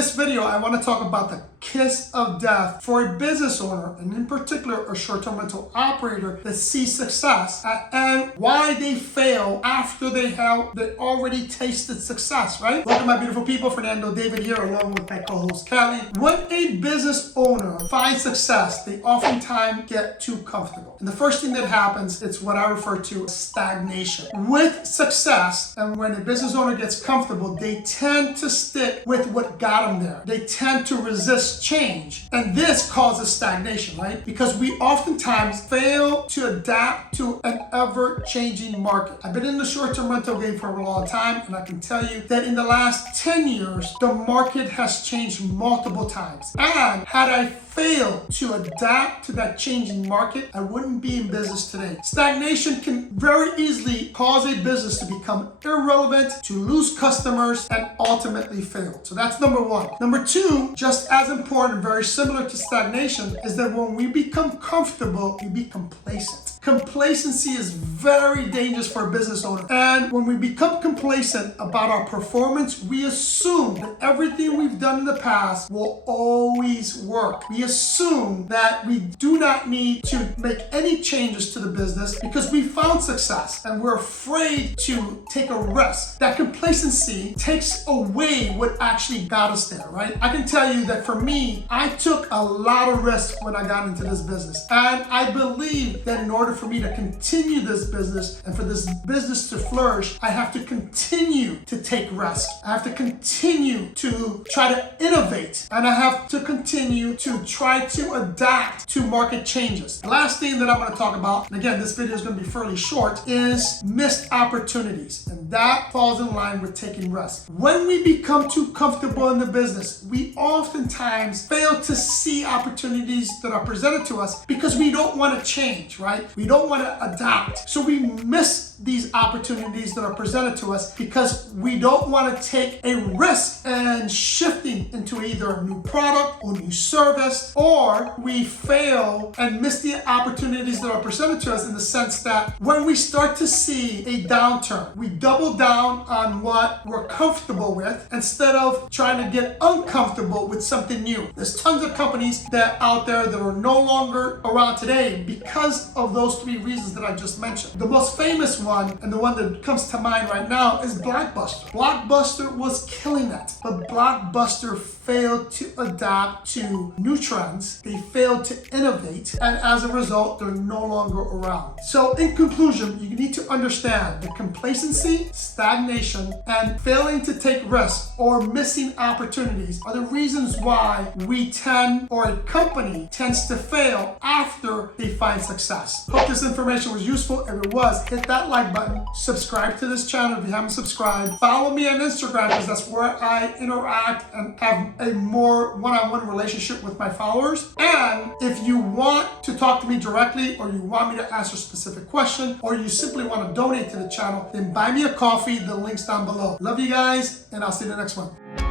this video, I want to talk about the kiss of death for a business owner, and in particular, a short-term rental operator that sees success and why they fail after they already tasted success, right? Welcome, my beautiful people. Fernando David here, along with my co-host, Callie. When a business owner finds success, they oftentimes get too comfortable. And the first thing that happens, it's what I refer to as stagnation. With success, and when a business owner gets comfortable, they tend to stick with what got them there. They tend to resist change. And this causes stagnation, right? Because we oftentimes fail to adapt to an ever-changing market. I've been in the short-term rental game for a long time, and I can tell you that in the last 10 years, the market has changed multiple times. And had I failed to adapt to that changing market, I wouldn't be in business today. Stagnation can very easily cause a business to become irrelevant, to lose customers, and ultimately fail. So that's number one. Number two, just as important, very similar to stagnation, is that when we become comfortable, we be complacent. Complacency is very dangerous for a business owner. And when we become complacent about our performance, we assume that everything we've done in the past will always work. We assume that we do not need to make any changes to the business because we found success and we're afraid to take a risk. That complacency takes away what actually got us there, right? I can tell you that for me, I took a lot of risk when I got into this business. And I believe that in order for me to continue this business and for this business to flourish, I have to continue to take risks. I have to continue to try to innovate, and I have to continue to try to adapt to market changes. The last thing that I'm going to talk about, and again, this video is going to be fairly short, is missed opportunities. And that falls in line with taking risks. When we become too comfortable in the business, we oftentimes fail to see opportunities that are presented to us because we don't want to change, right? We don't want to adapt. So we miss these opportunities that are presented to us because we don't want to take a risk and shifting into either a new product or new service, or we fail and miss the opportunities that are presented to us in the sense that when we start to see a downturn, we double down on what we're comfortable with instead of trying to get uncomfortable with something new. There's tons of companies that out there that are no longer around today because of those three reasons that I just mentioned. The most famous one, and the one that comes to mind right now, is Blockbuster. Blockbuster was killing it, but Blockbuster failed to adapt to new trends. They failed to innovate, and as a result, they're no longer around. So in conclusion, you need to understand that complacency, stagnation, and failing to take risks or missing opportunities are the reasons why we tend, or a company tends to fail after they find success. Hope this information was useful. If it was, hit that like button, subscribe to this channel if you haven't subscribed, follow me on Instagram because that's where I interact and have a more one-on-one relationship with my followers. And if you want to talk to me directly, or you want me to answer a specific question, or you simply want to donate to the channel, then buy me a coffee. The link's down below. Love you guys, and I'll see you in the next one.